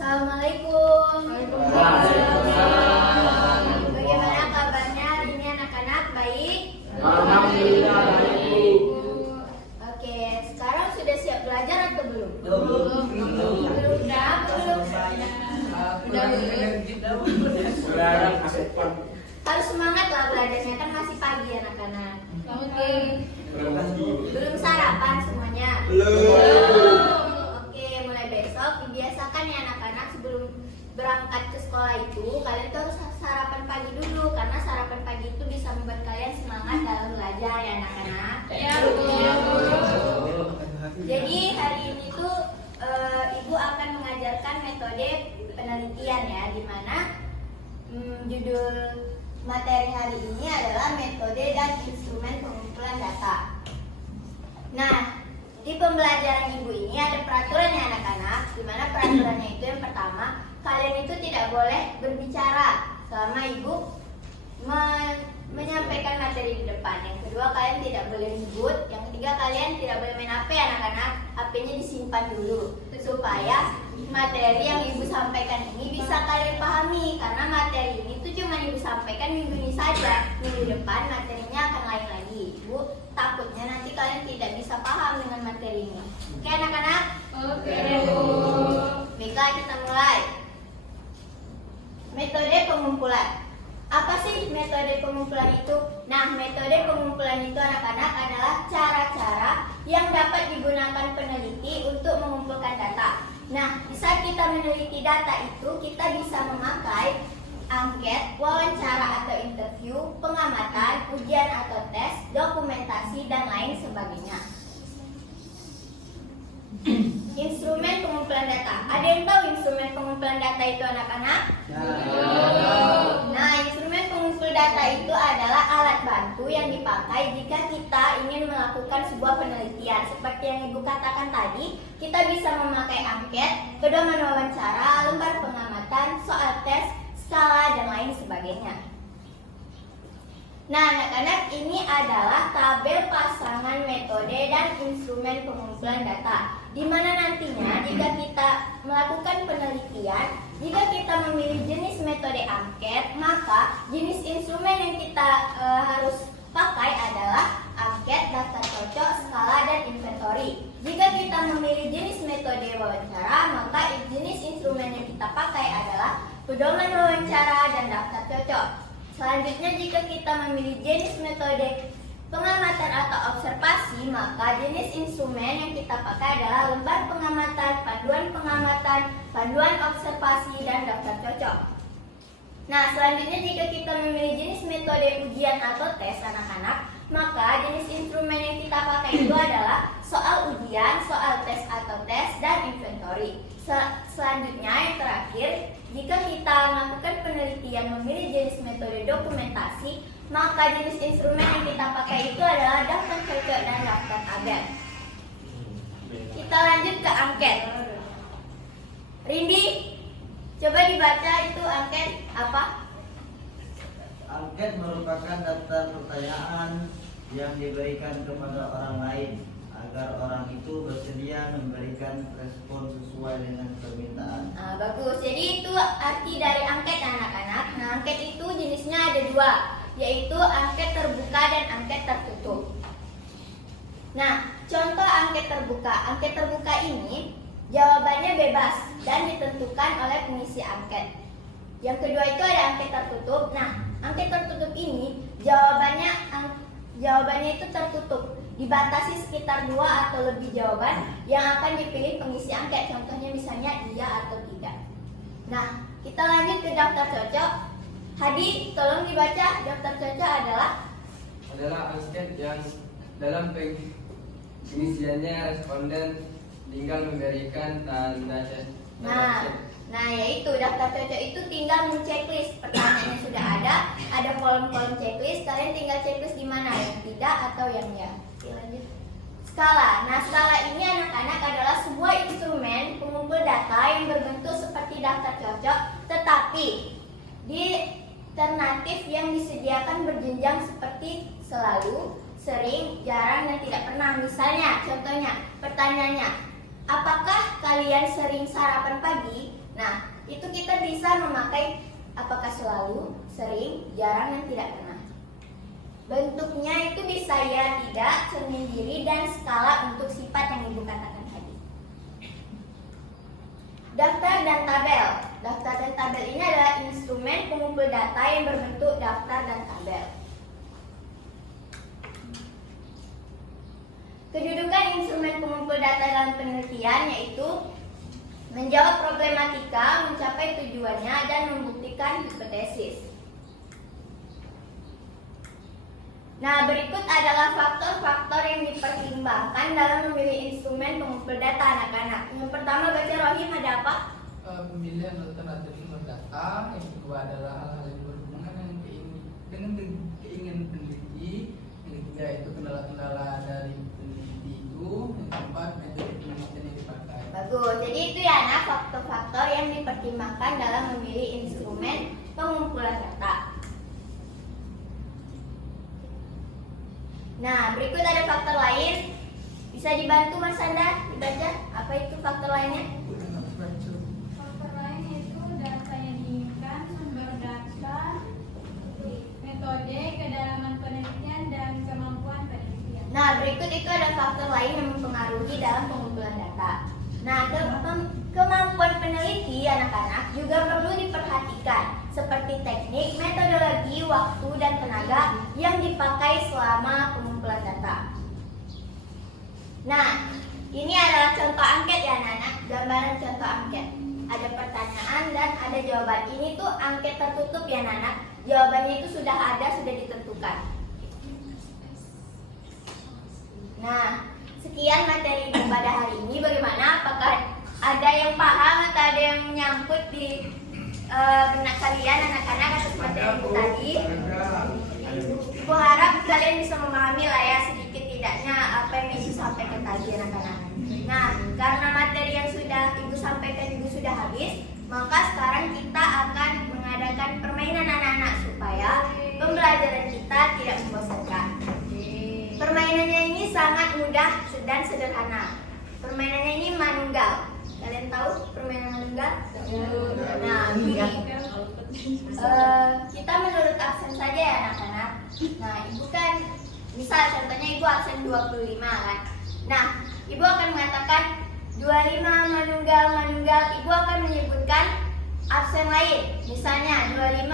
Assalamualaikum. Waalaikumsalam. Bagaimana kabarnya hari ini anak-anak? Baik? Alhamdulillah baik. Oke, sekarang sudah siap belajar atau belum? Belum. Kenapa belum? Harus semangat lah belajarnya, kan masih pagi anak-anak. Oke. Belum sarapan semuanya? Oke, mulai besok dibiasakan ya anak-anak, sebelum berangkat ke sekolah itu kalian tuh harus sarapan pagi dulu, karena sarapan pagi itu bisa membuat kalian semangat dalam belajar ya anak-anak. Jadi hari ini tuh Ibu akan mengajarkan metode penelitian ya, di mana judul materi hari ini adalah metode dan instrumen pengumpulan data. Nah, di pembelajaran Ibu ini ada peraturan ya anak-anak, di mana peraturannya itu yang pertama, kalian itu tidak boleh berbicara selama Ibu menyampaikan materi di depan. Yang kedua, kalian tidak boleh ribut. Yang ketiga, kalian tidak boleh main HP anak-anak. HP-nya disimpan dulu supaya materi yang Ibu sampaikan ini bisa kalian pahami, karena materi ini tuh cuma Ibu sampaikan minggu ini saja. Minggu depan materinya akan lain lagi. Ibu takutnya nanti kalian tidak bisa paham dengan materi ini. Oke anak-anak? Oke. Baiklah, kita mulai. Metode pengumpulan. Apa sih metode pengumpulan itu? Nah, metode pengumpulan itu anak-anak adalah cara-cara yang dapat digunakan peneliti untuk mengumpulkan data. Nah, saat kita meneliti data itu, kita bisa memakai angket, wawancara atau interview, pengamatan, ujian atau tes, dokumentasi, dan lain sebagainya. Instrumen pengumpulan data. Ada yang tahu instrumen pengumpulan data itu anak-anak? Nah, instrumen pengumpul data itu adalah alat bantu yang dipakai jika kita ingin melakukan sebuah penelitian. Seperti yang Ibu katakan tadi, kita bisa memakai angket, pedoman wawancara, lembar pengamatan, soal tes, skala, dan lain sebagainya. Nah, anak-anak, ini adalah tabel pasangan metode dan instrumen pengumpulan data, di mana nantinya jika kita melakukan penelitian, jika kita memilih jenis metode angket, maka jenis instrumen yang kita harus pakai adalah angket, daftar cocok, skala, dan inventory. Jika kita memilih jenis metode wawancara, maka jenis instrumen yang kita pakai adalah pedoman wawancara dan daftar cocok. Selanjutnya, jika kita memilih jenis metode pengamatan atau observasi, maka jenis instrumen yang kita pakai adalah lembar pengamatan, panduan observasi, dan daftar cocok. Nah, selanjutnya jika kita memilih jenis metode ujian atau tes anak-anak, maka jenis instrumen yang kita pakai itu adalah soal ujian, soal tes atau tes, dan inventory. Selanjutnya yang terakhir, jika kita melakukan penelitian memilih jenis metode dokumentasi, maka jenis instrumen yang kita pakai itu adalah daftar cocok dan daftar tabel. Kita lanjut ke angket. Rindi, coba dibaca itu angket apa? Angket merupakan daftar pertanyaan yang diberikan kepada orang lain agar orang itu bersedia memberikan respon sesuai dengan permintaan. Nah, bagus. Jadi itu arti dari angket anak-anak. Nah, angket itu jenisnya ada dua, yaitu angket terbuka dan angket tertutup. Nah, contoh angket terbuka. Angket terbuka ini jawabannya bebas dan ditentukan oleh pengisi angket. Yang kedua itu ada angket tertutup. Nah, angket tertutup ini jawabannya itu tertutup, dibatasi sekitar 2 atau lebih jawaban yang akan dipilih pengisi angket. Contohnya misalnya iya atau tidak. Nah, kita lanjut ke daftar cocok. Hadi, tolong dibaca. Daftar cocok adalah angket yang dalam pengisiannya responden tinggal memberikan tanda cek. Nah, yaitu daftar cocok itu tinggal men-checklist. Pertanyaannya sudah ada kolom-kolom checklist. Kalian tinggal checklist di mana, yang tidak atau yang ya. Oke, lanjut. Skala. Nah, skala ini anak-anak adalah sebuah instrumen pengumpul data yang berbentuk seperti daftar cocok, tetapi di alternatif yang disediakan berjenjang seperti selalu, sering, jarang, dan tidak pernah. Misalnya, contohnya, pertanyaannya, apakah kalian sering sarapan pagi? Nah, itu kita bisa memakai apakah selalu, sering, jarang, dan tidak pernah. Bentuknya itu bisa ya, tidak, sendiri, dan skala untuk sifat yang Ibu katakan tadi. Daftar dan tabel. Daftar dan tabel ini adalah instrumen pengumpul data yang berbentuk daftar dan tabel. Kedudukan instrumen pengumpul data dalam penelitian yaitu menjawab problematika, mencapai tujuannya, dan membuktikan hipotesis. Nah, berikut adalah faktor-faktor yang dipertimbangkan dalam memilih instrumen pengumpul data anak-anak. Yang pertama, baca Rohim, ada apa? Pemilihan alternatif sumber data. Yang kedua adalah hal-hal yang berhubungan dengan keinginan peneliti. Yang ketiga itu kendala-kendala dari peneliti itu. Yang keempat, metode penelitian yang dipakai. Bagus, jadi itu ya anak, faktor-faktor yang dipertimbangkan dalam memilih instrumen pengumpulan data. Nah, berikut ada faktor lain. Bisa dibantu Mas Anda dibaca? Apa itu faktor lainnya? Faktor lain itu data yang diinginkan, sumber data, metode, kedalaman penelitian, dan kemampuan penelitian. Nah, berikut itu ada faktor lain yang mempengaruhi dalam pengumpulan data. Nah, kemampuan peneliti anak-anak juga perlu diperhatikan, seperti teknik, metodologi, waktu, dan tenaga yang dipakai selama pengumpulan data. Nah, ini adalah contoh angket ya anak-anak, gambaran contoh angket. Ada pertanyaan dan ada jawaban. Ini tuh angket tertutup ya anak-anak. Jawabannya itu sudah ada, sudah ditentukan. Nah, sekian materi pada hari ini. Bagaimana? Apakah ada yang paham atau ada yang menyangkut di benak kalian anak-anak atas materi tadi? Aku harap kalian bisa memahami lah ya sedikit tidaknya apa yang Ibu sampaikan tadi anak-anak. Nah, karena materi yang sudah Ibu sampaikan Ibu sudah habis, maka sekarang kita akan mengadakan permainan anak-anak supaya pembelajaran kita tidak membosankan. Permainannya ini sangat mudah dan sederhana. Permainannya ini manunggal. Kalian tahu permainan manunggal? Nah, kita menurut absen saja ya anak-anak. Nah, Ibu kan, misal contohnya Ibu absen 25 kan. Nah, Ibu akan mengatakan 25 manunggal. Ibu akan menyebutkan absen lain. Misalnya 25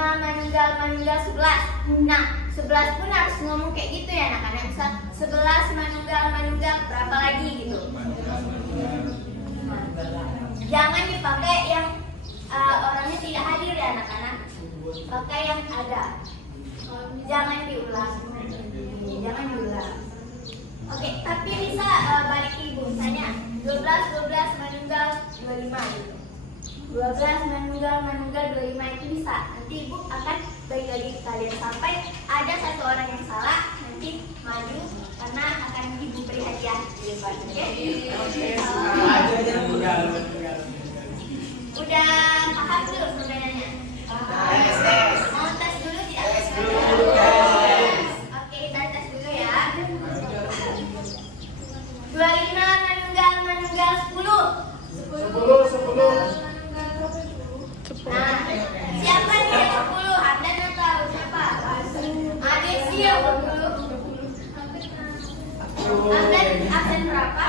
manunggal 11. Nah, 11 pun harus ngomong kayak gitu ya anak-anak. Misal 11 manunggal berapa lagi gitu. Jangan dipakai yang orangnya tidak hadir ya anak-anak. Pakai yang ada. Jangan diulang. Oke, tapi bisa balik Ibu. Misalnya 12 manunggal 25 gitu. 12 manunggal 25 itu bisa. Nanti Ibu akan balik lagi ke kalian sampai ada satu orang yang salah, nanti maju karena akan Ibu beri hadiah di depan. Oke? Udah paham belum perbedaannya? Mau tes dulu tidak? Oke, kita tes dulu ya. 25 manunggal 10. Nah, siapa nih yang 10? Hamdan atau siapa? Adit sih yang 10. Hamdan absen berapa?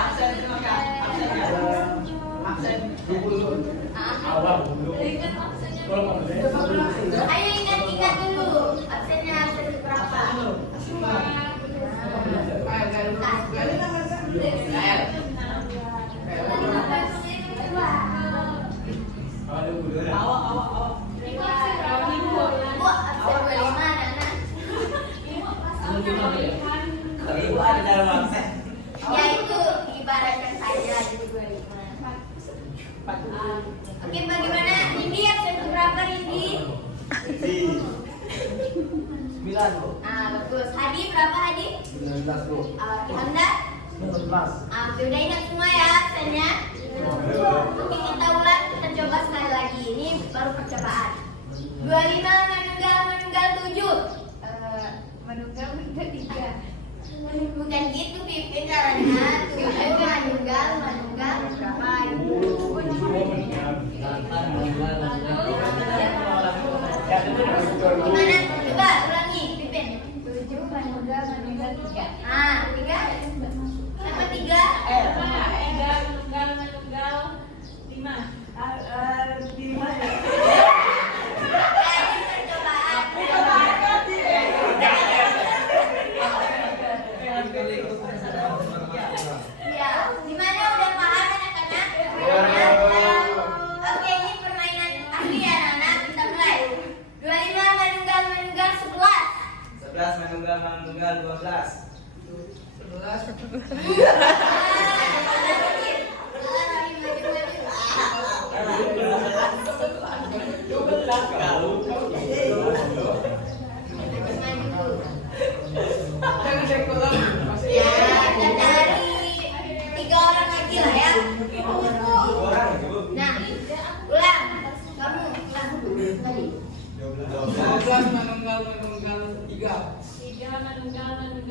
Ayo ingat dulu. Absennya berapa? Ya itu ibaratkan saja gitu 25. Oke, bagaimana? Indi absen berapa Indi? 9, Bu. Nah, bagus. Hadi berapa Hadi? 19, Bu. Hamdan? 19. Udah ingat semua ya absennya? Oke, kita ulang, kita coba sekali lagi. Ini baru percobaan. 25 manunggal 7. Manunggal 3. Bukan gitu Pipin caranya. 7 manunggal berapa? Gimana? Coba ulangi, Pipin. 7 menunggal 3. Ah, 3. Sama 3. 3 menunggal 5. Ya, gimana udah paham anak-anak? Oke, ini permainan asli ya anak-anak. Kita mulai. 25 menunggal 11. 11 menunggal 12. 11. Jangan sekolah. Ya, kita cari 3 orang lagi lah ya. Nah, ulang. Kamu ulang. Tadi. 12 menunggal 3. 3 menunggal 7.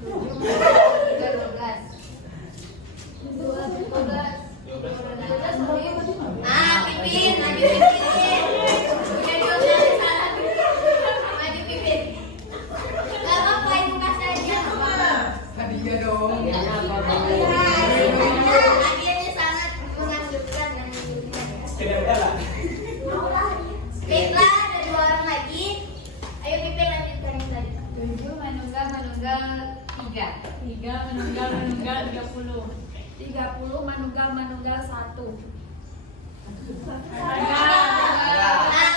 12. Ah, Pipin, maju Pipin. Udah 12 salah. Maju Pipin. Gak apa-apa, ibu kasih aja. Hadiah dong. Hadiahnya sangat menakjubkan dan menyedihkan ya. Baiklah, ada 2 orang lagi. Ayo Pipin lanjutkan yang tadi. 7 menunggal 3. 3 menunggal 30. 30 menunggal 1. Nah,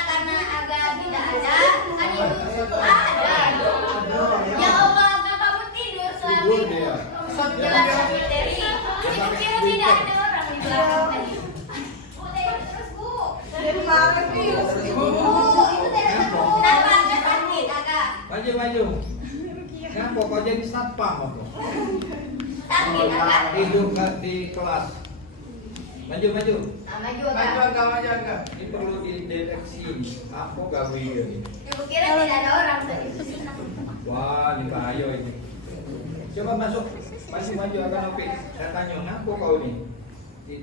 karena agak tidak ada, kan ibu ada. Ya Allah, agak kamu tidur selama ibu menjelaskan materi. Ibu kira tidak ada orang di belakang tadi. Bu, tengok terus bu. Bu, itu tidak ketemu. Kenapa agak sakit agak? Maju. Kenapa kau jadi satpam apa? Sakit agak? Tidur di kelas. Maju. Nah, maju Maju agak. agak. Ini perlu dideteksi. Apa gawe ini? Ibu kira tidak ada orang tadi. Wah, ini bahaya ini. Coba masuk. Maju akan Nopi. Saya tanya, ngapa kau nih?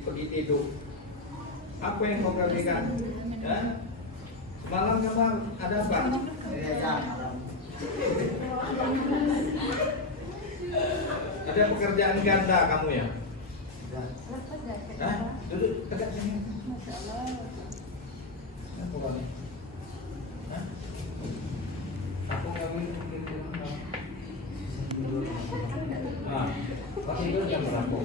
Pergi tidur. Apa yang kau kerjakan? Ya? Semalam kamu ada apa? Ada pekerjaan ganda kamu ya? Hah? Duduk dekat sini. Apa kau nih? Hah? Aku nggak boleh tidur. Nah, pas tidur jam berapa?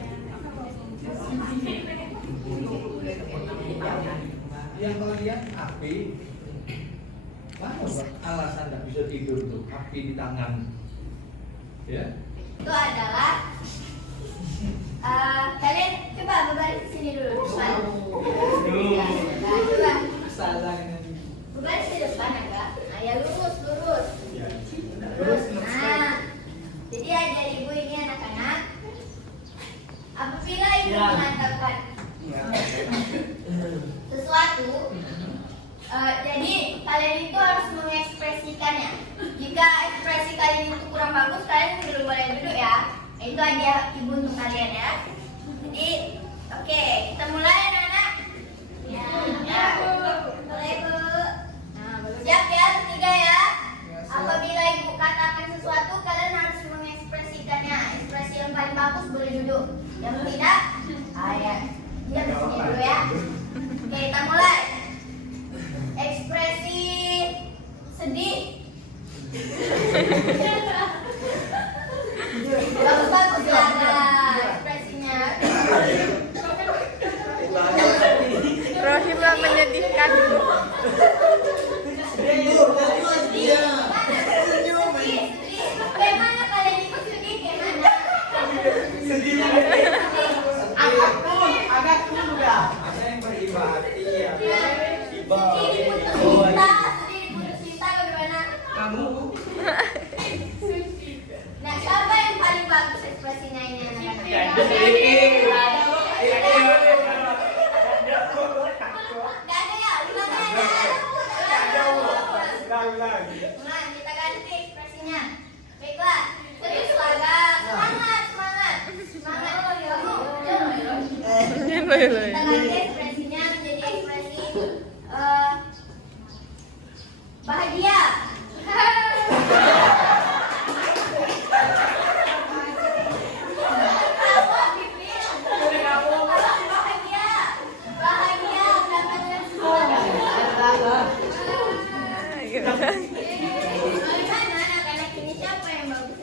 Yang kalian api, apa alasan tidak bisa tidur tuh? Api di tangan, ya? Itu adalah kalian coba berbaris di sini dulu depan. Ya, coba berbaris di depan agak. Nah, ya lurus. Nah, jadi ajar ibu ini anak-anak. Apabila ibu mengatakan sesuatu, jadi kalian itu harus mengekspresikannya. Jika ekspresi kalian itu kurang bagus, kalian belum boleh duduk ya. Itu aja ibu untuk kalian ya. Jadi, oke, kita mulai anak-anak. Ya, mulai bu. Nah, siap ya, 3 ya. Apabila ibu katakan sesuatu, kalian harus mengekspresikannya. Ekspresi yang paling bagus boleh duduk. Yang tidak, ya, diam di sini dulu ya. Oke, kita mulai. Ekspresi sedih. Bagus-bagus ya ada ekspresinya. Rohima menyedihkan. Sedih. Bagaimana kalian itu sedih? Bagaimana? Sedih. Kita ganti ekspresinya menjadi ekspresi bahagia. Bahagia mendapatkan sesuatu. Bagaimana anak-anak ini siapa yang bagus?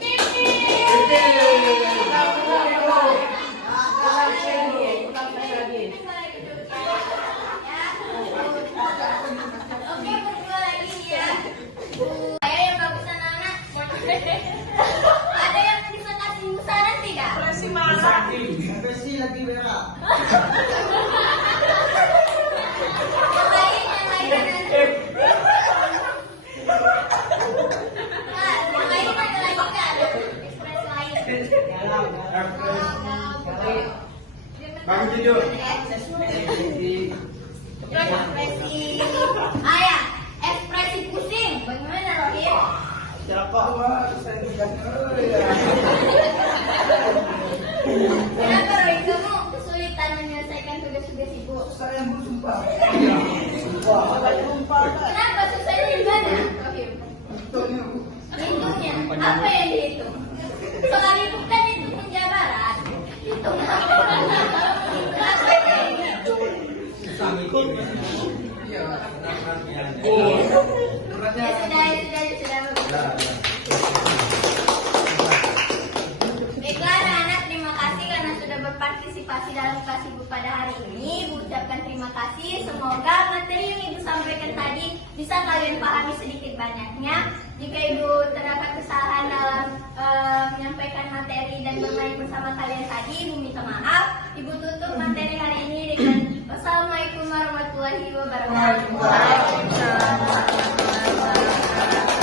Oke, berdua lagi nih ya. Saya yang bagus anak-anak. Ada yang bisa kasih saran tidak? Besi lagi berak. Yang lain nanti. Nah, yang lain ada lagi nggak? Ada ekspresi lain. Bagi jujur. Ekspresi ya, ekspresi pusing. Bagaimana Rohim? Kenapa Rohim kamu kesulitan menyelesaikan tugas-tugas ibu? Kenapa susahnya di mana Rohim? Hitungnya, apa yang dihitung? Soal ibu kan itu penjabaran. Hitung apa? Kenapa yang dihitung? Iya. Ya sudah. Baiklah anak-anak, terima kasih karena sudah berpartisipasi dalam kelas ibu pada hari ini. Ibu ucapkan terima kasih. Semoga materi yang ibu sampaikan tadi bisa kalian pahami sedikit banyaknya. Jika ibu terdapat kesalahan dalam menyampaikan materi dan bermain bersama kalian tadi, ibu minta maaf. Ibu tutup materi hari ini dengan wassalamualaikum warahmatullahi wabarakatuh.